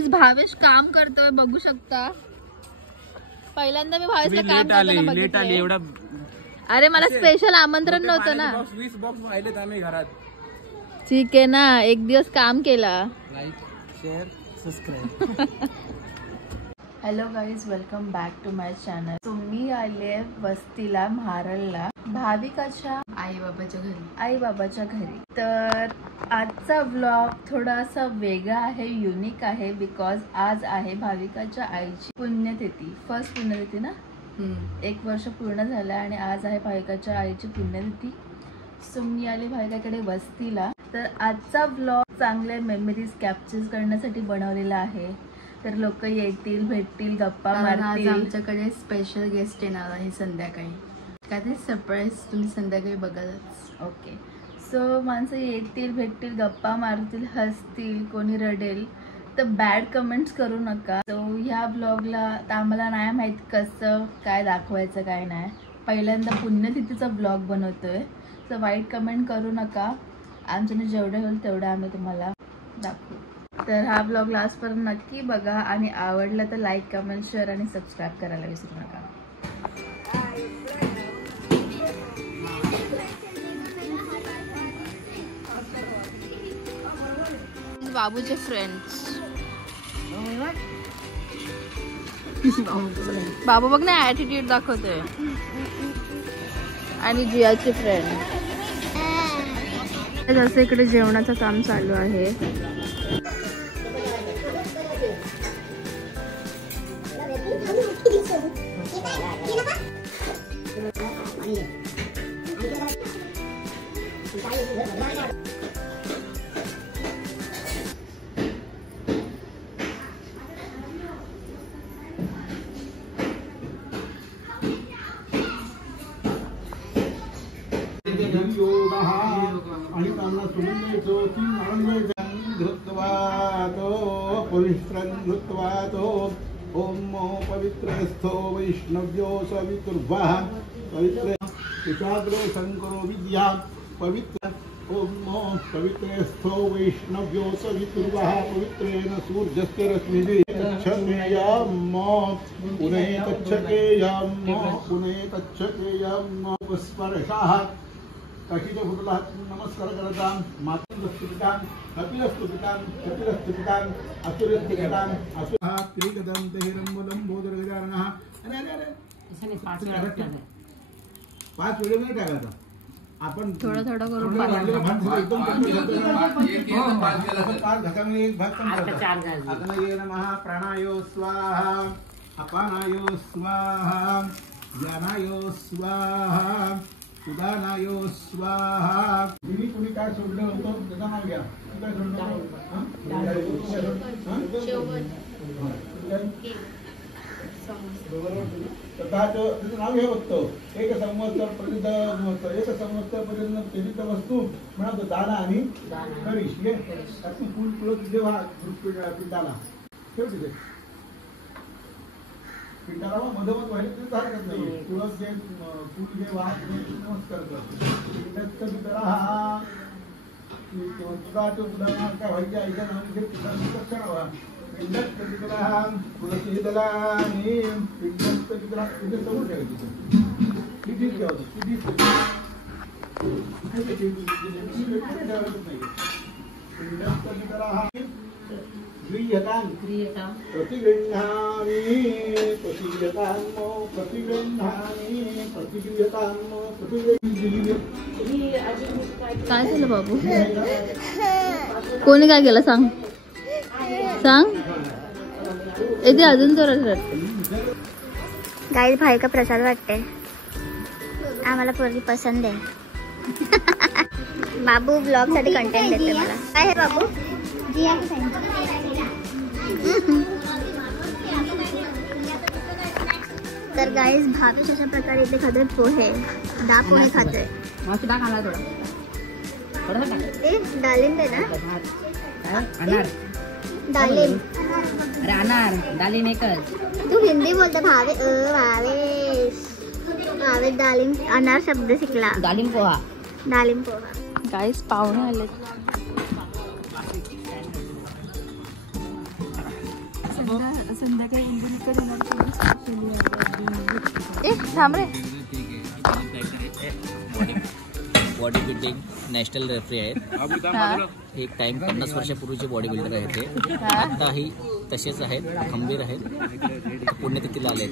Guys Bhavesh काम करतोय बघू शकता. पहिल्यांदा मी भावेशला काम करताना बघितलं. एवढा अरे मला स्पेशल आमंत्रण नव्हतं ना. 20 बॉक्स वाहिलेत आम्ही घरात. ठीक आहे ना, एक दिवस काम केला. Like share subscribe. Hello guys, welcome back to my channel. तुम्ही आले वस्तीला महारलला भाविकाच्या आई बाबाच्या घरी. तर आजचा व्लॉग थोडासा वेगळा आहे, युनिक आहे. बिकॉज आज आहे भाविकाच्या आईची पुण्यतिथी. फर्स्ट पुण्यतिथी ना. 1 वर्ष पूर्ण झालं आणि आज आहे भाविकाच्या आईची पुण्यतिथी. सो मी आले भाविकाकडे वस्तीला. तर आजचा व्लॉग चांगले मेमरीज कॅप्चर करण्यासाठी बनवलेला आहे. तर लोक येतील, भेटतील, गप्पा मारतील. आमच्याकडे स्पेशल गेस्ट येणार आहे संध्याकाळी. काय ते सरप्राईज तुम्ही संध्याकाळी बघालच. ओके. सो माणसं येतील, भेटतील, गप्पा मारतील, हसतील, कोणी रडेल. तर बॅड कमेंट्स करू नका. सो ह्या ब्लॉगला तर आम्हाला नाही माहीत कसं काय दाखवायचं काय नाही. पहिल्यांदा पुण्यतिथीचा ब्लॉग बनवतोय. सो वाईट कमेंट करू नका. आमच्याने जेवढं होईल तेवढं आम्ही तुम्हाला दाखवू. तर हा ब्लॉग लास्टपर्यंत नक्की बघा आणि आवडला तर लाईक, कमेंट, शेअर आणि सबस्क्राईब करायला विसरू नका. बाबूचे फ्रेंड्स. बाबू बघ ना ऍटिट्यूड दाखवतोय. आणि जियाचे फ्रेंड. जसं इकडे जेवणाचं काम चालू आहे. आणि त्यांना सुगंधेचो की धृत्वातो पवित्रं धृत्वातो ओम पवित्रस्थो वैष्णव्यो सवितुर्वः पवित्र कुशाग्रे शंकरो विद्या पवित्र ओम पवित्रस्थो वैष्णव्यो सवितुर्वः पवित्रेण सूर्यस्य रश्मिभिः तच्छकेयम् पुनः तच्छकेयम् पुष्परसाः काशीच्या फुटला नमस्कार करता. मातृस्तुतिकां कपिलस्तुतिकां कपिलस्तुतिकां असुरस्तुतिकां असुरः त्रिगदन्त हिरण्यलंबोदर गजाननः. अरे अरे अरे 5 वेळ नाही टाकायचा. आपण थोडं थोडं करून नमः प्राणायो स्वाहा अपानायो स्वाहा ज्ञानायो स्वाहा उदानायो स्वाहा. कुणी काय सोडलं होतं त्याचं नाव घ्या. काय सोडलं त्याचं नाव घ्या फक्त. एक संवत्सर पर्यंत एक संवत्सर पर्यंत तेजित वस्तू म्हणतो दाना आणि हरीश हे त्यातून फुल फुलं जेव्हा पिंडाला ठेव तिथे. पिंडाला मधोमध व्हायला ते हरकत नाही. तुळस जे फुल जे वाहत नमस्कार करतो. हा काय व्हायचे ऐका नाव क्षणावा पिंडत पितरा तुळशी दला आणि पिंडत पितरा तिथे समोर ठेवायची. किती ठेवायचं किती पिंडत पितरा क्रियतां प्रतिगृह्णामि काय झालं बाबू? कोणी काय केलं सांग सांग. इथे अजून जोरात. गाईस भाई का प्रसाद वाटते आम्हाला. पोरगी पसंद आहे. बाबू ब्लॉग साठी कंटेंट देते मला. काय आहे बाबू? तर गाईस भावेश अशा प्रकारे इथे खाते पोहे. पोहे खाते. डालिम दे ना. डालिम. अरे अनार डालिम एकच. तू हिंदी बोलतो भावेश. भावेश डालिम अनार शब्द शिकला. डालिम पोहा. डालिम पोहा. गाईस पाहुणे आले. संध्याकाळी ए थांब रे. बॉडी बिल्डिंग नॅशनल रेफरी आहेत. एक टाइम 50 वर्षापूर्वीचे बॉडी बिल्डर आहेत ते. आताही तसेच आहेत, खंबीर आहेत, पुण्यतिथीला आले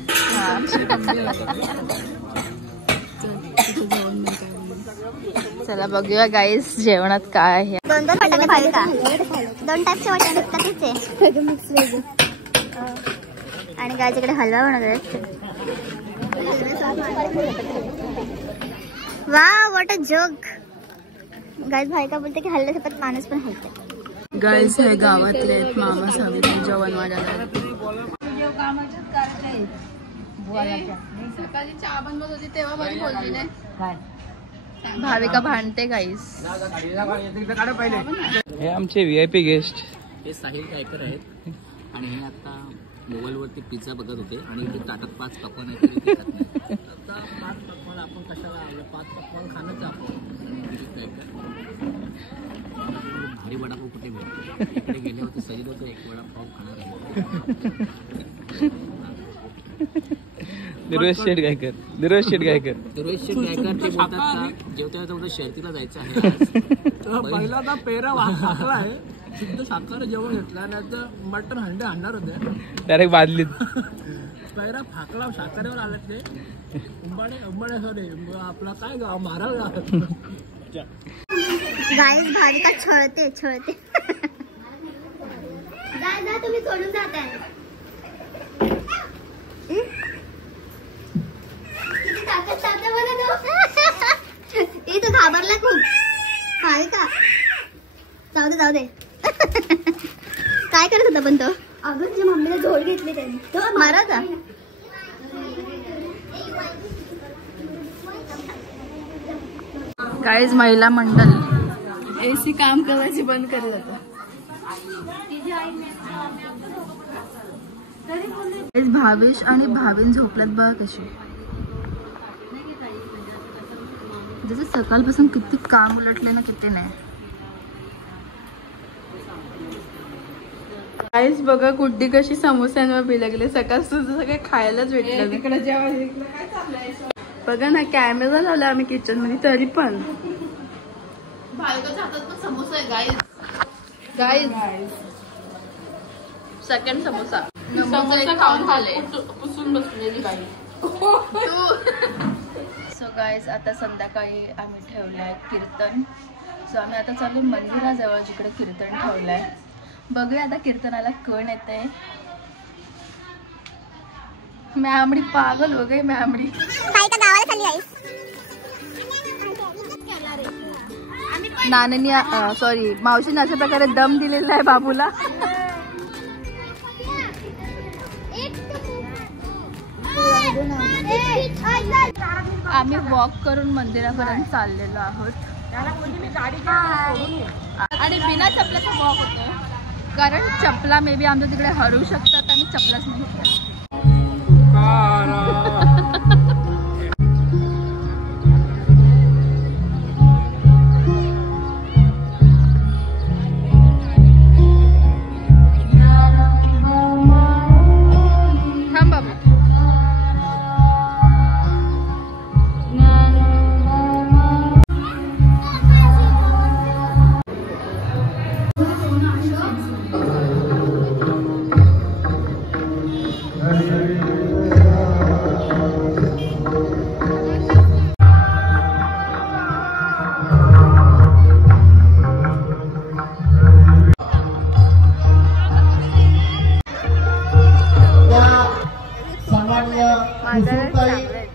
चला बघूया गाईस जेवणात काय आहे. 2 वाटाणे भाविका, 2 टाईपचे वाटाणे तिथे आणि गायच्याकडे हलवा बनवत. वा व्हॉट अ जोक. गाईस भाविका बोलते की हल्ल्यासोबत माणूस पण हलते. गाईस हे गावातले मामा साहेब जेवण वाढायला. सकाळी चहा बनवत होती तेव्हा बरी बोलली नाही. भाविका भांडते गाईस. हे आमचे VIP गेस्ट. हे साहिल गायकर आहेत आणि हे आता मोबाईलवरती पिझ्झा बघत होते आणि इथे ताटात 5 पकवान आहेत. 5 पकवान आपण कशाला 5 पकवान खाणंच आपण. भारी वडापाव कुठे भेटतो. इकडे गेल्यावरती सजिदाचं एक वडापाव खाणार आहे. निरोज शेठ गायकर ते बोलतात का जेवता शर्तीला जायचं आहे. पहिला पेरा टाकला आहे. शुद्ध साखर जेवण घेतला नाही तर मटन हंडे आणणार होते. डायरेक्ट बादलीत पैरा फाकला साखरेवर आला ते. उंबाडे सॉरी आपला काय गाव महाराज गाव. गाईस भाविका छळते. जा तुम्ही सोडून जाताय. किती ताकद चालते बघा तो. ए तू घाबरला खूप भाविका. जाऊ दे. काय करत होता पण तो. अगं तुझ्या मम्मीला झोड घेतली त्यांनी. तो मारा का. गाईज महिला मंडळ AC काम करायची बंद करत होतं. भावेश आणि भावीन झोपल्यात बघा कशी. जसं सकाळपासून किती काम उलटले ना किती नाही. गाईज बघा गुड्डी कशी समोस्यांवर बिलगले. सकाळ सगळे खायलाच भेटलं. तिकडे जेव्हा बघा ना कॅमेरा लावला आम्ही किचन मध्ये तरी पण भाविकाच्या हातात पण समोसा आहे. गाईज सेकंड समोसा खाऊन झाले. पुसून बसलेली बाई. सो गाईज आता संध्याकाळी आम्ही ठेवलाय कीर्तन. सो आम्ही आता चालू मंदिराजवळ जिकडे कीर्तन ठेवलंय. बघूया आता कीर्तनाला कोण येते. मॅमडी पागल हो गई. मॅमडी गावाला चालली आहेस. नानांनी सॉरी मावशीने अशा प्रकारे दम दिलेला आहे बाबूला. आम्ही वॉक करून मंदिरापर्यंत चाललेलो आहोत आणि बिना चपलाचा वॉक होतोय कारण चपला मे बी आमच्या तिकडे हरू शकतात आणि चपलाच नाही घेतल्या.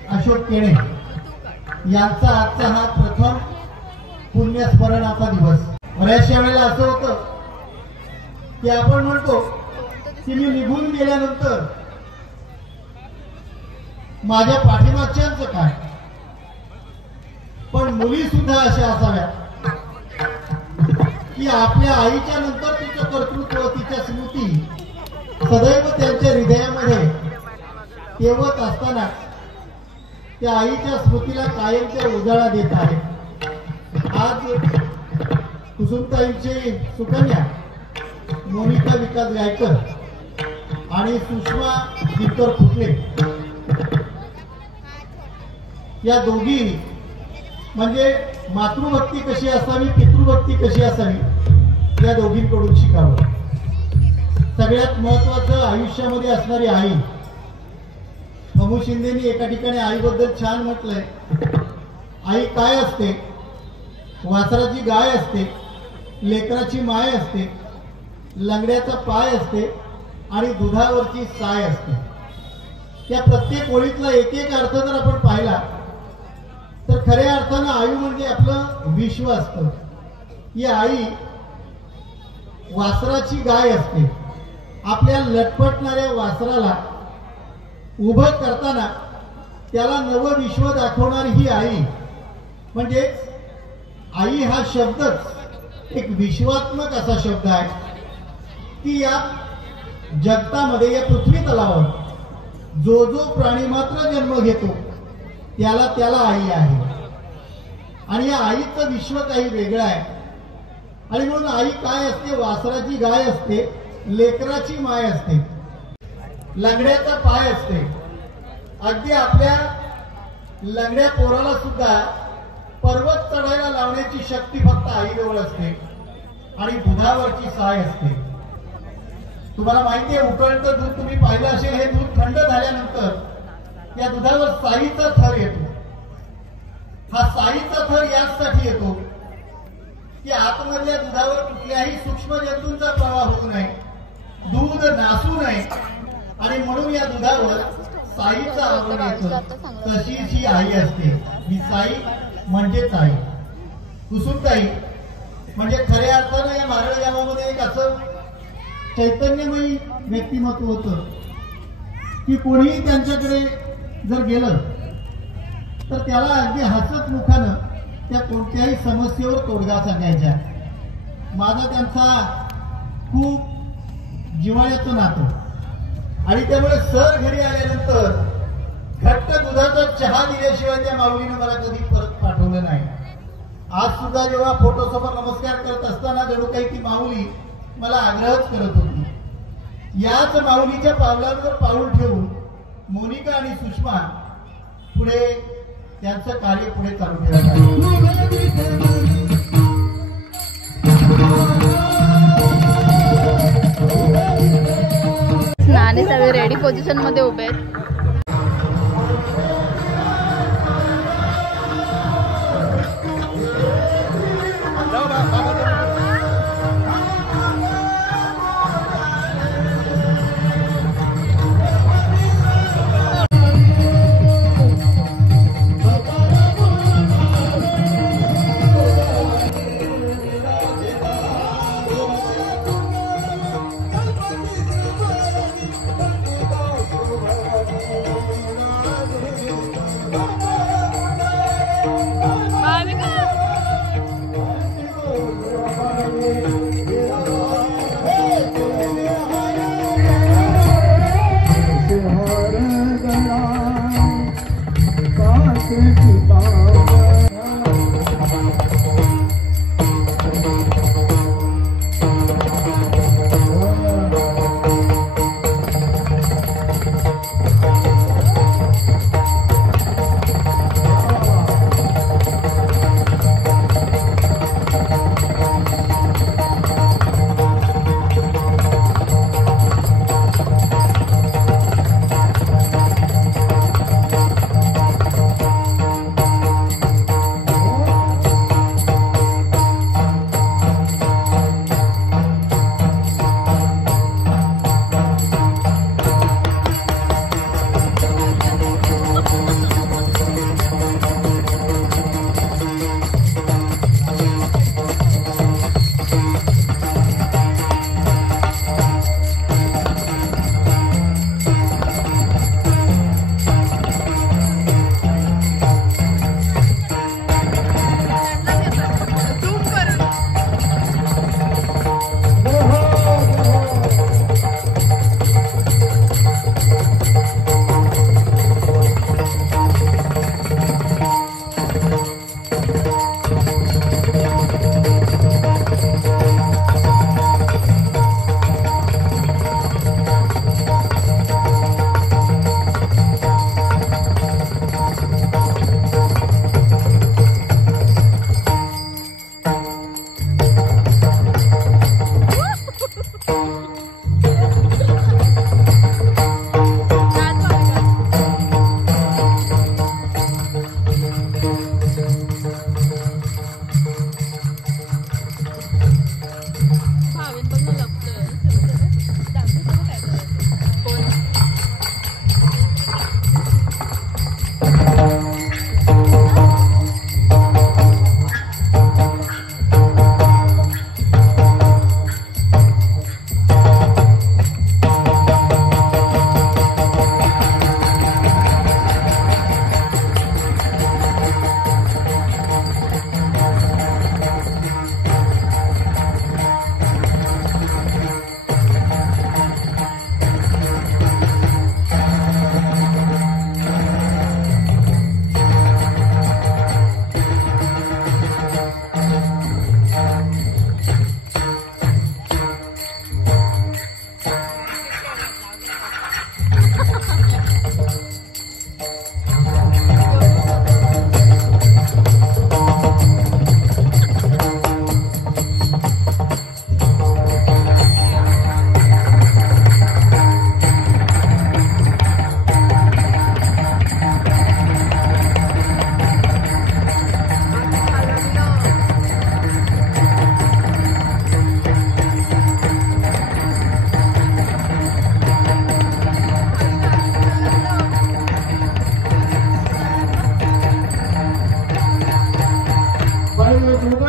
अशोक केणे यांचा आजचा हा प्रथम पुण्यस्मरणाचा दिवस. बऱ्याचशा वेळेला असं होतं की आपण म्हणतो की मी निघून गेल्यानंतर माझ्या पाठीमागच्यांचं काय. पण मुली सुद्धा अशा असाव्या की आपल्या आईच्या नंतर तिचं कर्तृत्व तिच्या स्मृती सदैव त्यांच्या हृदयामध्ये ठेवत असताना त्या आईच्या स्मृतीला कायमच्या उजाळा देत आहे. आज कुसुमताईंची सुकन्या मोनिका विकास गायकर आणि सुषमा दिनकर फुटले या दोघी म्हणजे मातृभक्ती कशी असावी पितृभक्ती कशी असावी या दोघींकडून शिकावं. सगळ्यात महत्वाचं आयुष्यामध्ये असणारी आई. प्रभू शिंदेनी एका ठिकाणी आईबद्दल छान म्हटलंय. आई काय असते? वासराची गाय असते, लेकराची माय असते, लंगड्याचा पाय असते आणि दुधावरची साय असते. या प्रत्येक ओळीतला एक एक अर्थ जर आपण पाहिला तर खऱ्या अर्थानं आई म्हणजे आपलं विश्व असतं. ही आई वासराची गाय असते. आपल्या लटपटणाऱ्या वासराला उभं करताना त्याला नवं विश्व दाखवणारी ही आई. म्हणजे आई हा शब्दच एक विश्वात्मक असा शब्द आहे की या जगतामध्ये या पृथ्वी तलावर जो जो प्राणी मात्र जन्म घेतो त्याला त्याला आई आहे. आणि या आईचं विश्व काही वेगळं आहे. आणि म्हणून आई काय असते? वासराची गाय असते, लेकराची माय असते, लंगड्याचा पाय असते. अगदी आपल्या लंगड्या पोराला सुद्धा पर्वत चढायला लावण्याची शक्ती फक्त आईजवळ असते. आणि दुधावरची साय असते. तुम्हाला माहिती आहे उकळतं दूध तुम्ही पाहिलं असेल. हे दूध थंड झाल्यानंतर या दुधावर साईचा थर येतो. हा साईचा थर याचसाठी येतो की आतमधल्या दुधावर कुठल्याही सूक्ष्म जंतूंचा प्रवाह होऊ नये, दूध नासू नये. आणि म्हणून या दुधावर साईचा आवरण येतं. तशीच ही आई असते. ही साई म्हणजेच आई. कुसुमताई म्हणजे खऱ्या अर्थानं या मारळ गावामध्ये एक असं चैतन्यमयी व्यक्तिमत्व होतं की कोणीही त्यांच्याकडे जर गेलं तर त्याला अगदी हसत मुखानं त्या कोणत्याही समस्येवर तोडगा सांगायच्या. माझा त्यांचा खूप जिव्हाळ्याचं नातं. आणि त्यामुळे सर घरी आल्यानंतर घट्ट दुधाचा चहा दिल्याशिवाय त्या माऊलीनं मला कधी परत पाठवलं नाही. आज सुद्धा जेव्हा फोटोसमोर नमस्कार करत असताना जणू काही ती माऊली मला आग्रहच करत होती. याच माऊलीच्या पावलांवर पाऊल ठेवून मोनिका आणि सुषमा पुढे त्यांचं कार्य पुढे चालू ठेवत आहे. नाणे सगळे रेडी पोझिशन मध्ये उभे आहेत.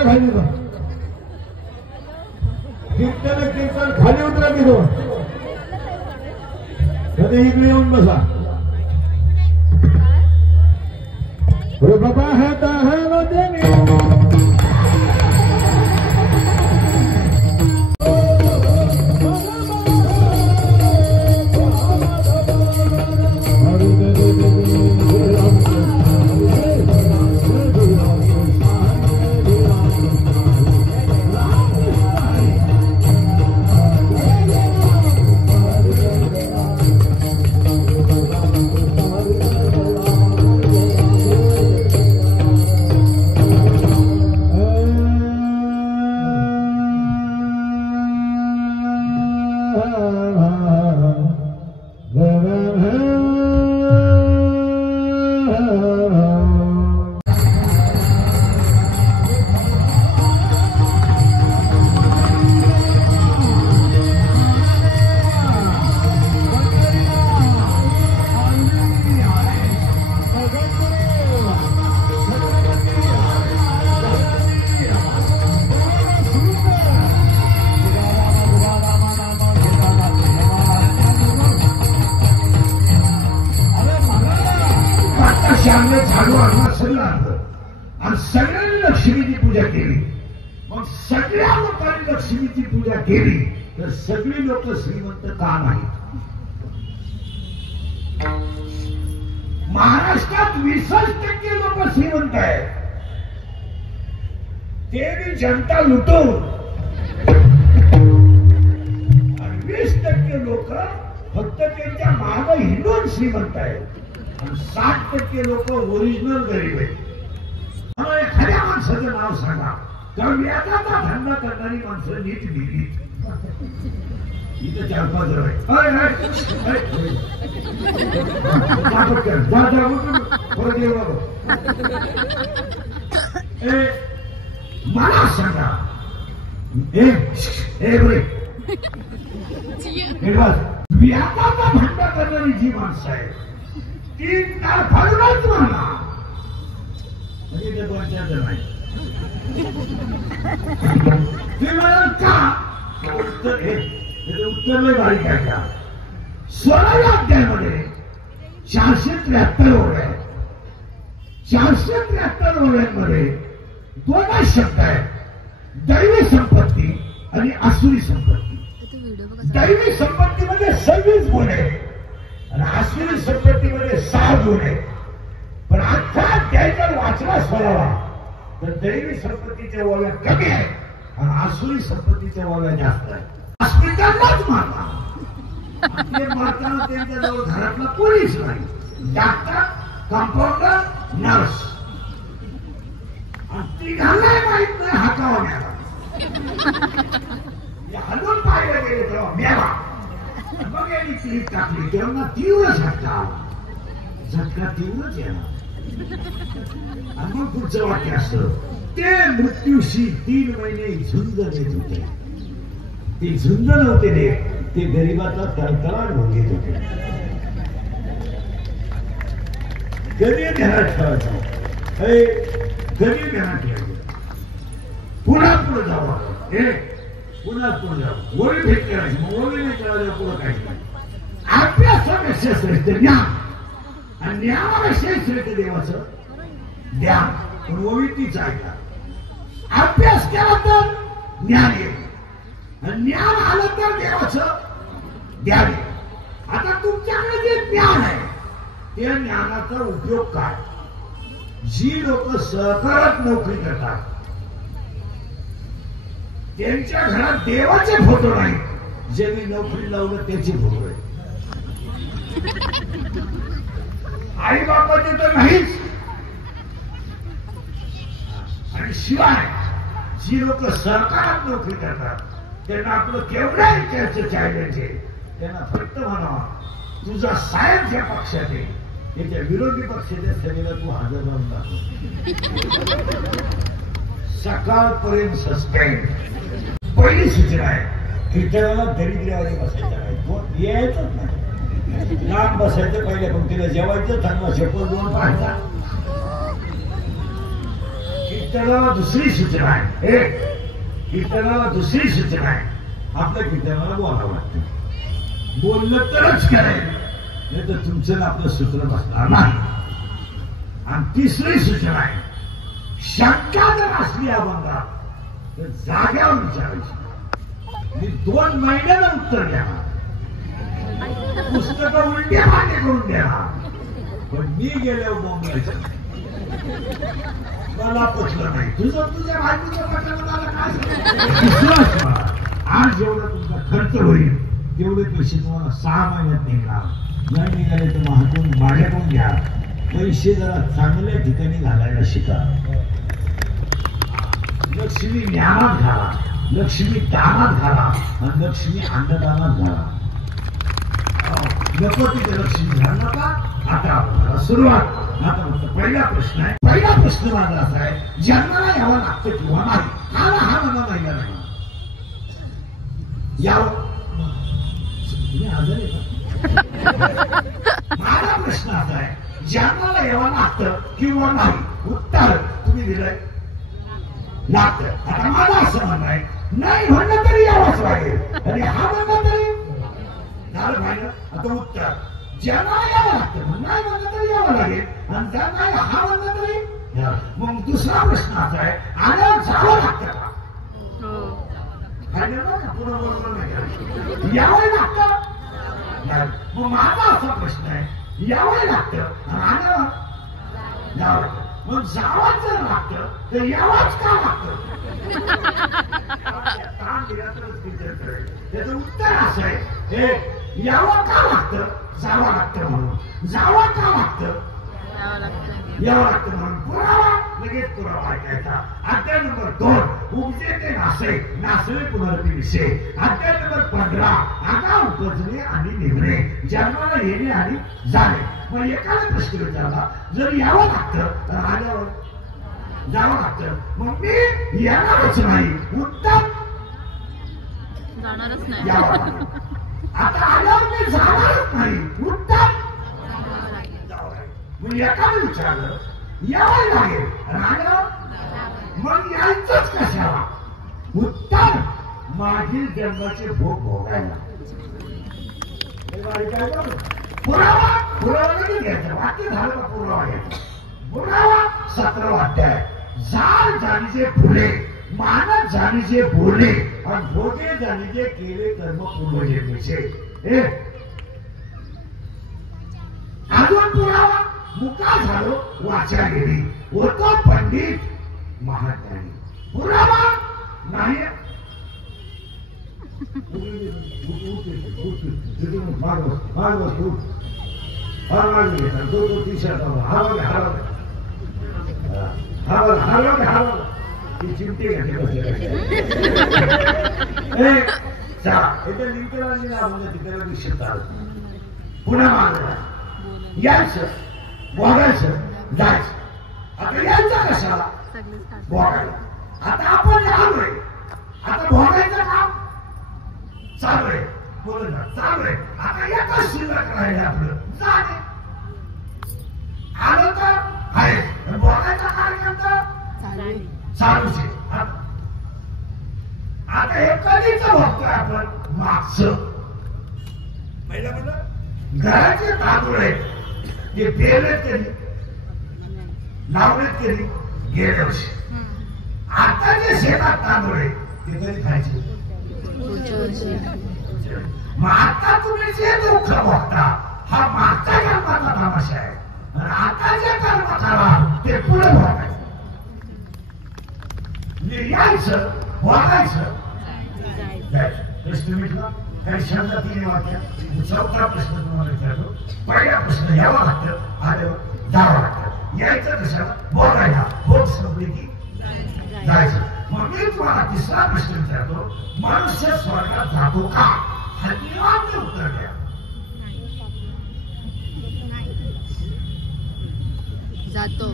खाली उतरा. कीर्तन खाली उतरा की दोन. कधी इकडे येऊन बसा. बाबा है झाडू आणला सगळं आणलं आणि सगळ्यांनी लक्ष्मीची पूजा केली. मग सगळ्या लोकांनी लक्ष्मीची पूजा केली तर सगळी लोक श्रीमंत का नाहीत? महाराष्ट्रात 20% लोक श्रीमंत आहेत. ते बी जनता लुटून आणि 20% लोक फक्त त्यांच्या मागे हिंडून श्रीमंत आहेत. 60% लोक ओरिजिनल गरीब आहेत. एखाद्या माणसाचं नाव सांगा कारण व्याजाचा धंदा करणारी माणसं नीट निघीत इथं 4-5 जण आहेत. मला सांगा व्याजाचा धंदा करणारी जी माणसं आहे ती फारूनच म्हणा म्हणजे ते 2-4 जण आहे. ते म्हणाल का उत्तर हे उत्तर बारीक आहे का? 16व्या अध्यायामध्ये 473 ओव्या आहेत. 473 ओव्यांमध्ये 2 शब्द आहेत, दैवी संपत्ती आणि आसुरी संपत्ती. दैवी संपत्तीमध्ये 26 गुण आहेत आणि आसुरी संपत्तीमध्ये 6 गुण आहेत. पण अख्खा अध्याय जर वाचला सोडावा तर दैवी संपत्तीच्या ओव्या कमी आहेत आणि आसुरी संपत्तीच्या ओव्या जास्त आहेत. हॉस्पिटललाच मारला ते मारताना त्यांच्याजवळ घरातला पोलीस नाही, डॉक्टर, कंपाऊंडर, नर्स आणि ती घालणार माहित नाही हातावण्याला. हलून पाहिलं गेले तेव्हा मेवा मग यांनी क्लिप टाकली तेव्हा तीव्र झटका तीव्रच येणार. आणि मग पुढचं वाक्य असतं ते मृत्यूशी 3 महिने झुंज देत होते. ते झुंज नव्हते देत, ते गरिबाचा तळतळाट भोगीत होते. गरीब ध्यानात ठेवायचं, गरीब ध्यानात ठेवायचं. पुन्हा पुढे जावं, पुन्हा पुढे जावं. ओळी भेट करायची, मग ओळी नाही करायला पुढं काहीच नाही. अभ्यासापेक्षा श्रेष्ठ ज्ञान आणि ज्ञानापेक्षा श्रेष्ठ देवाचं ज्ञान. पण ओळी तीच ऐका. अभ्यास केला तर ज्ञान येईल आणि ज्ञान आलं तर देवाचं ज्ञान येईल. आता तुमच्याकडे जे ज्ञान आहे त्या ज्ञानाचा उपयोग काय? जी लोक सहकारात नोकरी करतात त्यांच्या घरात देवाचे फोटो नाही, जे मी नोकरी लावलं त्याचे फोटो आहे. आई बापाचे तर नाहीच. आणि शिवाय जी लोक सहकारात नोकरी करतात त्यांना आपलं केवढ्याही चर्चेचे आहे त्यांना फक्त म्हणावा तुझा साहेब ज्या पक्षात आहे त्याच्या विरोधी पक्षाच्या सभेला तू हजर राहून दाखव. सकाळपर्यंत सस्पेंड. पहिली सूचना आहे कीर्तनाला दरिद्र्यावारी बसायचं नाही, कोण यायचंच नाही. लांब बसायचं पहिल्या पंक्तीला, जेवायचं चांगला शेपल 2 पाहायचा. कीर्तनाला दुसरी सूचना आहे. कीर्तनाला दुसरी सूचना आहे. आपल्या कीर्तनाला बोलावं लागतं. बोललं तरच करायचं, नाही तर तुमचं आपलं सूत्र बसणार नाही. आणि तिसरी सूचना आहे, शंका जर असली अभंगात तर जाग्यावर विचारायची. मी 2 महिन्याला उत्तर देणार, पुस्तकं उलटी मागे करून देणार, पण मी गेल्यावर बोंबलायचं मला पटलं नाही. तुझ्या बायकोचं पटलं मला काय. आज जेवढा तुमचा खर्च होईल तेवढे पैसे तुम्हाला 6 महिन्यात निघणार. नाही निघाले तर महातून माझ्याकडून घ्या. पैसे जरा चांगल्या ठिकाणी घालायला शिका. लक्ष्मी ज्ञानात घाला, लक्ष्मी दानात घाला आणि लक्ष्मी अन्नदानात घाला. नको तिथे लक्ष्मी घाल नका. आता सुरुवात. आता पहिला प्रश्न आहे. पहिला प्रश्न माझा असा आहे, जन्माला यावं लागतं किंवा नाही. हा मला नाही नाही यावं. तुम्ही आजार आहे का? माझा प्रश्न असा आहे, जन्माला यावं लागतं किंवा नाही. उत्तर तुम्ही दिलंय लागतं. आता माझं असं म्हणणं आहे, नाही म्हणलं तरी यावंच लागेल आणि हा म्हणलं तरी झालं पाहिजे. आता उत्तर जन्माला यावं लागतं, नाही म्हणलं तरी यावं लागेल आणि जर नाही हा म्हणलं तरी. मग दुसरा प्रश्न असा आहे, आल्यावर जावं लागतं का? यावं लागतं. मग माझा असा प्रश्न आहे, यावं लागतं आणि आल्यावर जावं लागतं. मग जावंच जर लागतं तर यावंच का लागतं? त्याचं उत्तर असं आहे, हे यावं का लागतं? जावं लागतं म्हणून. जावं का लागतं? यावं लागतं म्हणून. पुरावा लगेच पुरावा ऐकायचा. अध्याय नंबर 2 उपजे ते नासे, नासवे पुनर्पी विषय. अध्याय नंबर 15 आता उपजणे आणि निघणे, जन्माला येणे आणि जाणे. मग एकाला प्रश्न विचारला, जर यावं लागतं तर आल्यावर जावं लागतं, मग मी येणारच नाही. उत्तर जाणारच नाही. यावं लागतं. आता आल्यावर मी जाणारच नाही. उत्तर मग एकाने विचारलं, यावं लागेल आल्यावर मग यायचंच कशाला? उत्तर मागील जन्माचे भोग भोगायला. पुरावा पुरावा नाही घ्यायचा. वाक्य झालं का पुरावा घ्यायचा. पुरावा 17वा अध्याय. झाड जाणीचे फुले, मानत जाणीचे बोले आणि भोगे जाणीचे केले कर्म पूर्वजन्मीचे. अजून पुरावा मुका झालो वाचा गेली, होतो पंडित महाज्ञानी. पुरावा नाही. चिमटे घेतले पुन्हा मागला यायचं भोगायचं जायचं. आता यायचं कशाला? भोगायला. आता आपण आलोय, आता भोगायचं काम चालू आहे. बोल ना चालू आहे. आता एकच शिल्लक राहिले आपलं, जाणे. आलं तर आहे, भोगायचा कार्यक्रम तर चालूच आहे. आता हे कधीच बघतोय आपण मागचं. पहिलं म्हणलं घराचे तांदूळ आहेत ते पेरलेत कधी, लावलेत कधी गेल्या वर्षी. आता जे शेतात तांदूळ आहे ते कधी खायचे? मग आता तुम्ही जे दुःख बघता हा मागच्या जन्माचा तमाशा आहे. आणि आता जे कर्म करा ते पुढे बघायचं. यायचं बघायचं प्रश्न मिटला. काही शब्द 3 वाक्य. 4था प्रश्न तुम्हाला विचारतो. पहिला प्रश्न यावं लागतं, आल्यावर जावं लागतं. यायचं कशाला? बघायला. भोग संपली की जायचं. मग मी तुम्हाला 3रा प्रश्न विचारतो, मनुष्य स्वर्गात जातो का? हा निवांत उत्तर द्या. जातो.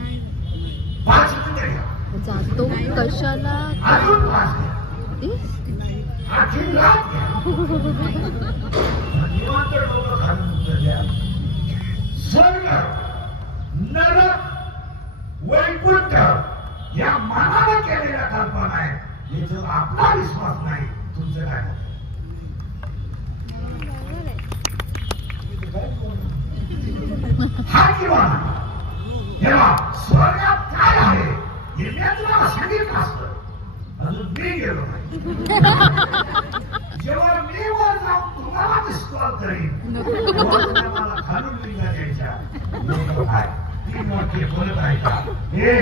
5 मिनिटं घ्या. जातो कशाला? अजून 5 घ्या. आखिर रात घ्या. निवांत डोकं घालून उत्तर द्या. स्वर्ग, नरक, वैकुंठ या मनाने केलेल्या कल्पना आहे, याच्यावर आपला विश्वास नाही. तुमचं काय हा किंवा जेव्हा स्वर्गात काय आहे हे मी तुम्हाला सांगितलं असतं, अजून मी गेलो नाही. जेव्हा मी वर जाऊन तुम्हाला डिस्कॉल करीन मला खालून लिंगा द्यायच्या. काय तीन वाक्य बोलत आहे का? हे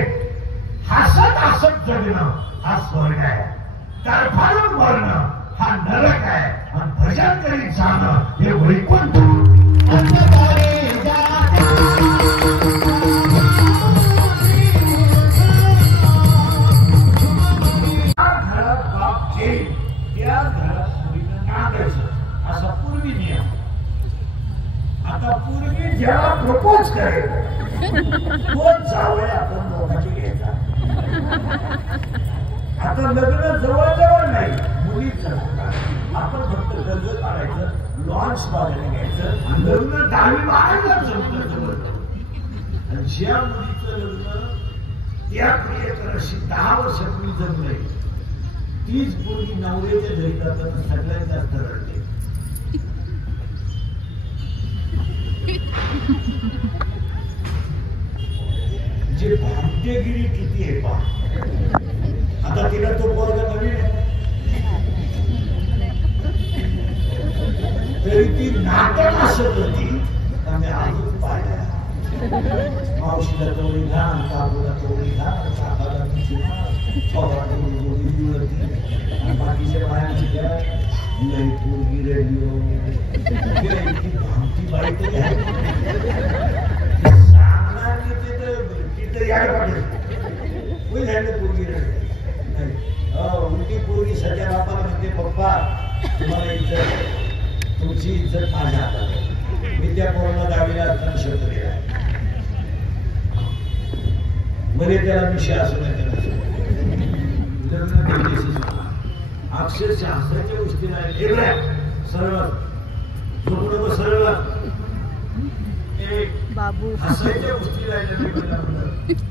हसत हसत जगणं हा स्वर्ग आहे, तडफडून मरणं हा नरक आहे, आणि भजन करीत जाणं हे वैकुंठ. घरात बाप जे त्या घरात मुलीनं नांदायचं असा पूर्वी नियम. आता पूर्वी ज्याला प्रपोज करेल तोच जावया आपण लोकांची घ्यायचा. आता लग्न जवळ नाही, मुलीच आपण फक्त कर्ज काढायचं, लॉन्च बाजाराने घ्यायचं, लग्न 10-12 जमलं. आणि ज्या मुलीचं लग्न त्या प्रियकराशी 10 वर्षापूर्वी जमलंय तीच मुलगी नवऱ्याच्या घरी करताना सगळ्यात जास्त रडते. जे भाग्यगिरी किती आहे पहा. आता तिला तो पोरगा नवीन आहे तरी ती नाटक असत होती. आम्ही अजून पाहिल्या मावशीला तोडी घा, काकूला तोडी घा, काकाला बाकीच्या बाया लई पोरगी रेडिओ भामती बाई तरी आहे सांगणार की तिथं याड पाठवली पोरगी रेडिओ. उलटी पोरगी सध्या बापाला म्हणते पप्पा तुम्हाला इज्जत, तुमची इज्जत माझ्या हातात. मी त्या पोराला 10वीला असताना शब्द दिला मध्ये त्याला विषय असं नाही अक्षरशः हसायच्या गोष्टी नाही. सरळ झोपडं सरळ बाबू हसायच्या गोष्टी राहिल्या.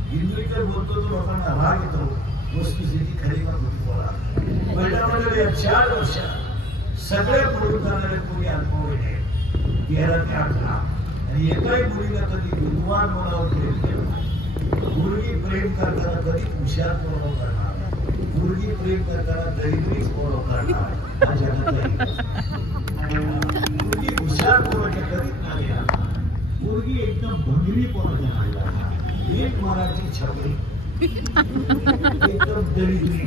हिंदीकडे बोलतो तो लोकांना राग येतो, वस्तुस्थिती खरी का खोटी बोला. महिन्यामध्ये 4 वर्षात सगळ्या पडून जाणारे कोणी अनुभवले 13 ते 18 आणि एकाही मुलीला कधी विद्वान मुलावर प्रेम केलं. मुलगी प्रेम करताना कधी हुशार पोरं करणार, मुलगी प्रेम करताना दैनिक पोरं करणार. हा जगात मुलगी हुशार पोराच्या कधीच नाही राहणार. मुलगी एकदम भंगिरी पोराच्या नाही राहणार. एक मराठी छपरी एकदम दरिद्री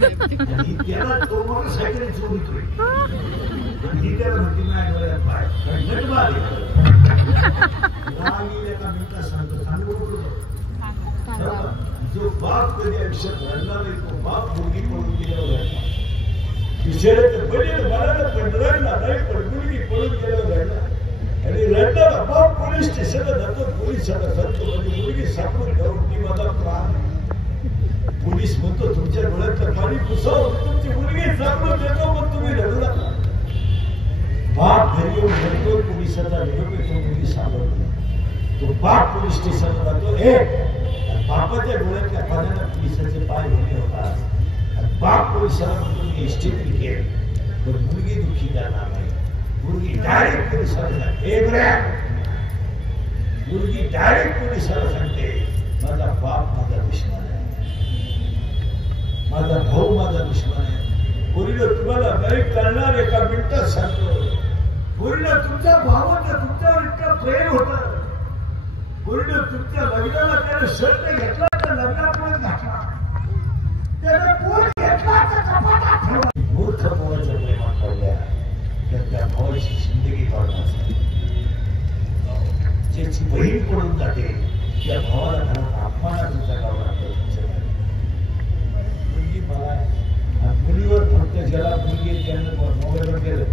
आणि त्याला तो मोटरसायकल चोरीतोय आणि त्याला म्हणते माझ्या डोळ्यात पाय एका मिनिटात सांगतो. सांगू जो बाप कधी आयुष्यात घडला नाही तो बाप मुलगी पळून गेल्यावर घडला. बनेल मला पण रडला नाही, पण मुलगी पळून गेल्यावर घडला. आणि रडणारा बाप पोलीस स्टेशनला जातो, पोलिसाला सांगतो म्हणजे मुलगी सापडून ठेवून ती माझा प्राण. पोलीस म्हणतो तुमच्या डोळ्यातलं पाणी पुसावं, तुमची मुलगी सापडून देतो पण तुम्ही रडू नका. बाप घरी येऊन म्हणतो पोलिसाचा निरोप येतो, मुलगी सापडतो. तो बाप पोलीस स्टेशनला जातो. बापाच्या डोळ्यातल्या पाण्याला पोलिसाचे पाय भरले होतात. बाप पोलिसाला म्हणून एसटी क्रिकेट पण मुलगी दुःखी जाणार नाही. मुलगी डायरेक्ट पोलिसाला सांगते मुलगी डायरेक्ट पोलिसाला सांगते माझा बाप माझा दुश्मन आहे, माझा भाऊ माझा दुश्मन आहे. पोरीला तुम्हाला नाही कळणार एका मिनिटात सांगतो. पोरीला तुमच्या भावाचं तुमच्यावर इतकं प्रेम होतं. पोरीनं तुमच्या लग्नाला त्याने शर्ट घेतला तर लग्नापुढे घातला, त्याने पोर घेतला तर कपाटात ठेवला. मूर्ख भावाच्या प्रेमात पडल्या तर त्या भावाची जिंदगी तोडण्यासाठी ज्याची बहीण पडून जाते त्या भावाला घरात अपमानाचा गाव लागतो. मुलगी मला मुलीवर फक्त ज्याला मुलगी त्यांना मोबाईलवर गेलं.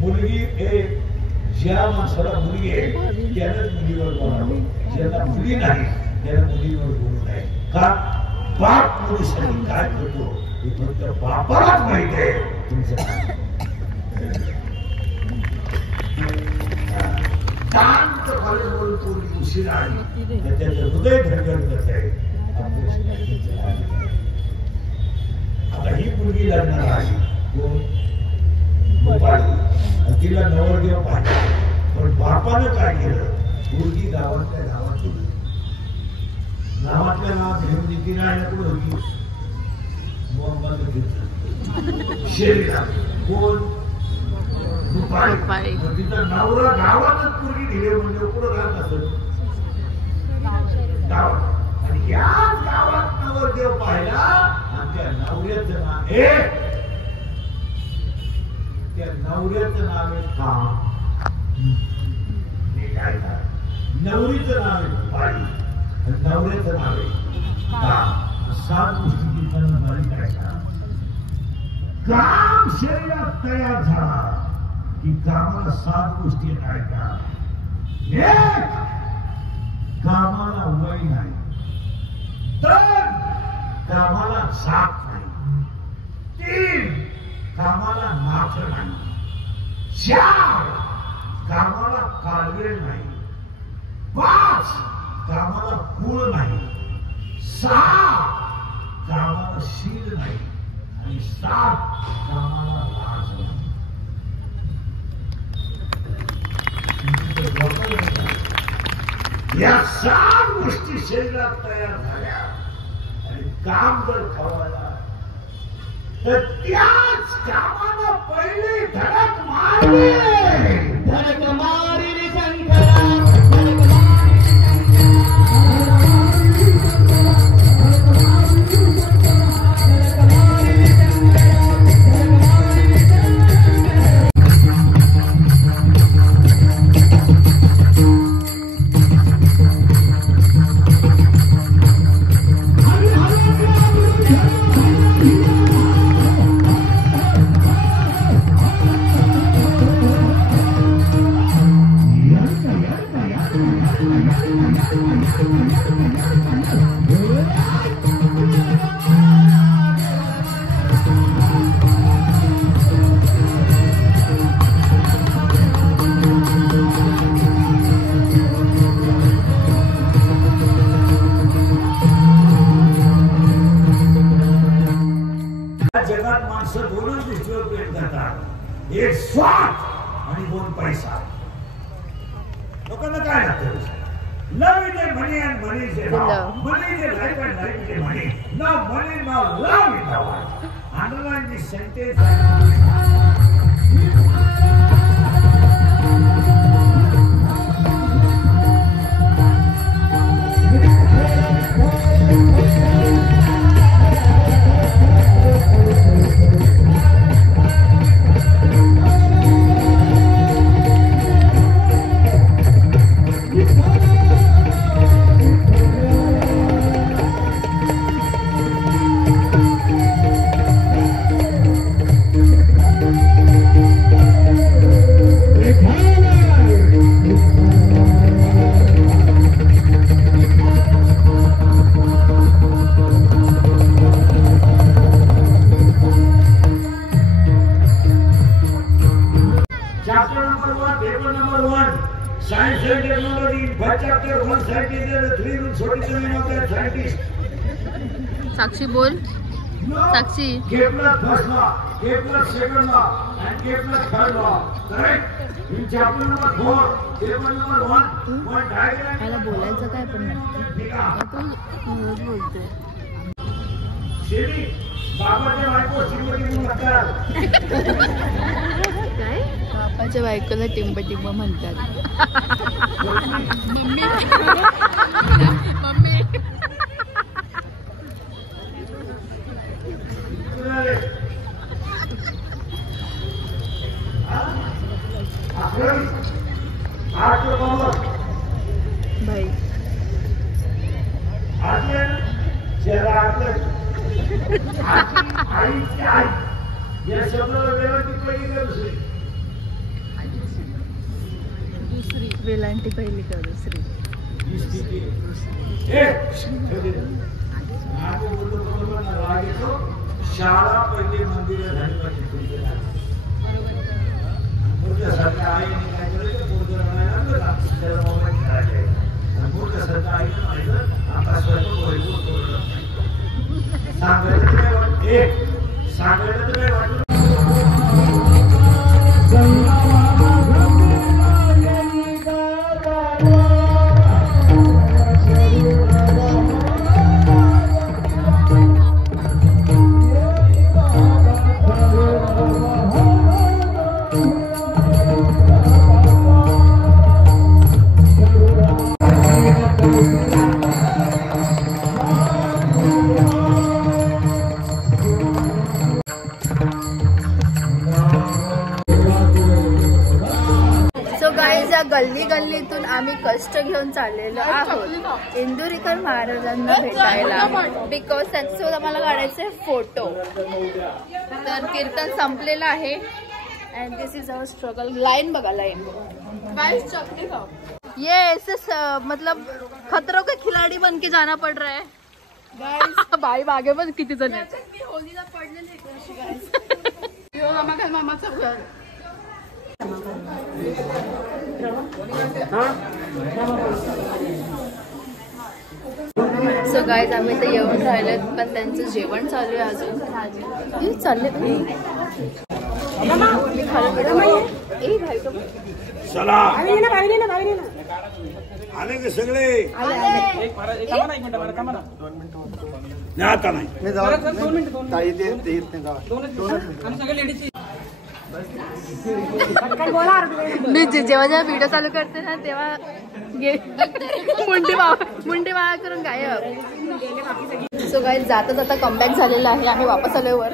मुलगी एक ज्या माणसाला मुलगी आहे त्यानंच मुलीवर बोलावं, ज्याला मुली नाही त्याला मुलीवर बोलू नये. का बाप मुलीसाठी काय करतो हे फक्त बापालाच माहित आहे. तुमचं शांत कॉलेजवरून पोरगी उशीर आली तर त्याचं हृदय धडधड करत आहे. लग्नाला आली कोण गोपाळी आणि तिला नवरदेव पाहिजे पण बापानं काय केलं मुलगी गावातल्या गावात गेली गावातल्या गावात घेऊन ती राहण्याकडे होती मोहम्मद शेरीला कोण गोपाळी तिचा नवरा गावातच मुलगी दिली म्हणजे कुठं राहत असत गावात आणि याच गावात नवरदेव पाहिला आमच्या नवऱ्याचं नाव त्या नवऱ्याचं नाव आहे काम काय नवरीचं नाव आहे पाळी आणि नवऱ्याचं नाव आहे काम 7 गोष्टी काय काम शरीरात तयार झाला की कामाला 7 गोष्टी आहेत का एक कामाला वय नाही दोन कामाला जात नाही 3 कामाला नाथ नाही 4 कामाला काळवेळ नाही 5 कामाला कुळ नाही 6 कामाला शील नाही आणि 7 कामाला लाज नाही या 7 गोष्टी शरीरात तयार झाल्या आणि काम जर खावायला तर त्याच कामाला पहिले धडक मारले धडक मारिली जगात माणसं 2च गोष्टीवर प्रेम करतात एक स्वार्थ आणि 2 पैसा लोकांना काय लागतं love is money and money is money is life and life is money no money no love in the world underline this sentence Chapter number 1, paper number 1, science and technology. By chapter 1 scientist, there are 3 rules. What is the name of that scientist? साक्षी बोल. साक्षी. Kepler first law, Kepler second law, and Kepler third law. Correct? In chapter number 4, paper number 1, one diagram. मला बोलायचं काय पण नक्की बोलतोय. शेरी बाबाच्या बायको श्रीमती म्हणून म्हणतात. काय? बापाच्या बायकोला टिंब टिंब म्हणतात. मम्मी मम्मी भाई चेहरा या शब्दाला वेळाची पहिली का दुसरी वेलांटी पहिली का दुसरी शाळा पहिले मंदिर झाली पाहिजे मोठ्यासारख्या आईने काय करायचं पोरगं रडायला लागलं का त्याला मोबाईल खेळायचे आणि मोठ्यासारख्या आईने म्हणायचं आता स्वयंपाक व्हायचं सांगायचं एक गल्ली गल्लीतून आम्ही कष्ट घेऊन चाललेलो आहोत इंदुरीकर महाराजांना भेटायला, बिकॉज त्यांच्यासोबत आम्हाला काढायचे फोटो. तर कीर्तन संपलेलं आहे and this is our struggle. Line बघा, लाईन ये ऐसे मतलब खतरों के खिलाड़ी बन के जाना पड़ रहा है गाइस. भाई मागे पण किती जण आहेत. होलीला पडलेले मामाचं घर. सो गाईज आम्ही तर येऊन राहिलेत, पण त्यांचं जेवण चालू आहे अजून. चालले आले सगळे मी जेव्हा जेव्हा व्हिडिओ चालू करते ना तेव्हा मुंडी माळा करून गायब. सो गाईज जाता जाता कमबॅक झालेला आहे. आम्ही वापस आलोय वर.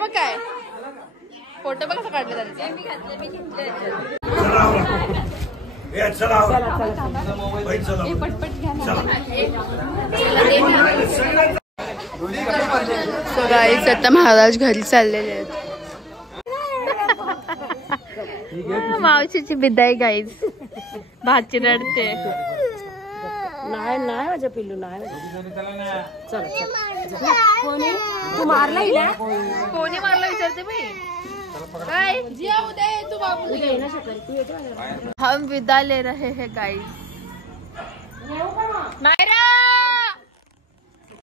मग काय फोटो बघ कसं काढले त्यांचे. पटपट घ्या. सो गाईज आता महाराज घरी चाललेले आहेत. मावशीची विदाई गाईज. भाची रडते. नाही नाही माझ्या पिल्लू नाही. चल तू मारला हिला. कोणी मारला विचारते मी. हम विदा ले रहे हैं गाइस.